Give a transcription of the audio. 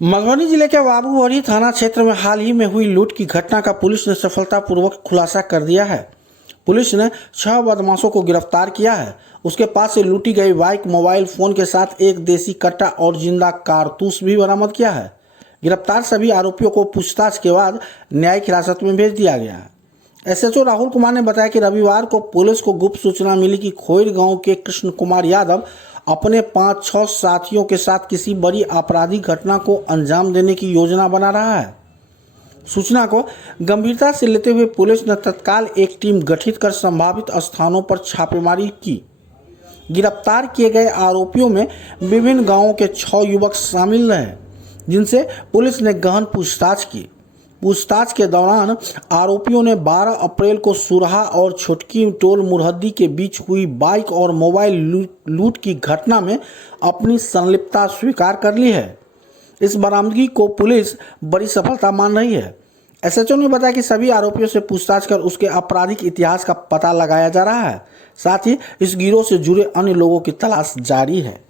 मधुबनी जिले के बाबूबड़ी थाना क्षेत्र में हाल ही में हुई लूट की घटना का पुलिस ने सफलतापूर्वक खुलासा कर दिया है। पुलिस ने 6 बदमाशों को गिरफ्तार किया है। उसके पास से लूटी गई बाइक, मोबाइल फोन के साथ एक देसी कट्टा और जिंदा कारतूस भी बरामद किया है। गिरफ्तार सभी आरोपियों को पूछताछ के बाद न्यायिक हिरासत में भेज दिया गया है। एसएचओ राहुल कुमार ने बताया कि रविवार को पुलिस को गुप्त सूचना मिली कि खोइर गांव के कृष्ण कुमार यादव अपने 5-6 साथियों के साथ किसी बड़ी आपराधिक घटना को अंजाम देने की योजना बना रहा है। सूचना को गंभीरता से लेते हुए पुलिस ने तत्काल एक टीम गठित कर संभावित स्थानों पर छापेमारी की। गिरफ्तार किए गए आरोपियों में विभिन्न गांवों के 6 युवक शामिल रहे, जिनसे पुलिस ने गहन पूछताछ की। पूछताछ के दौरान आरोपियों ने 12 अप्रैल को सुरहा और छोटकी टोल मुरहद्दी के बीच हुई बाइक और मोबाइल लूट की घटना में अपनी संलिप्तता स्वीकार कर ली है। इस बरामदगी को पुलिस बड़ी सफलता मान रही है। एसएचओ ने बताया कि सभी आरोपियों से पूछताछ कर उसके आपराधिक इतिहास का पता लगाया जा रहा है। साथ ही इस गिरोह से जुड़े अन्य लोगों की तलाश जारी है।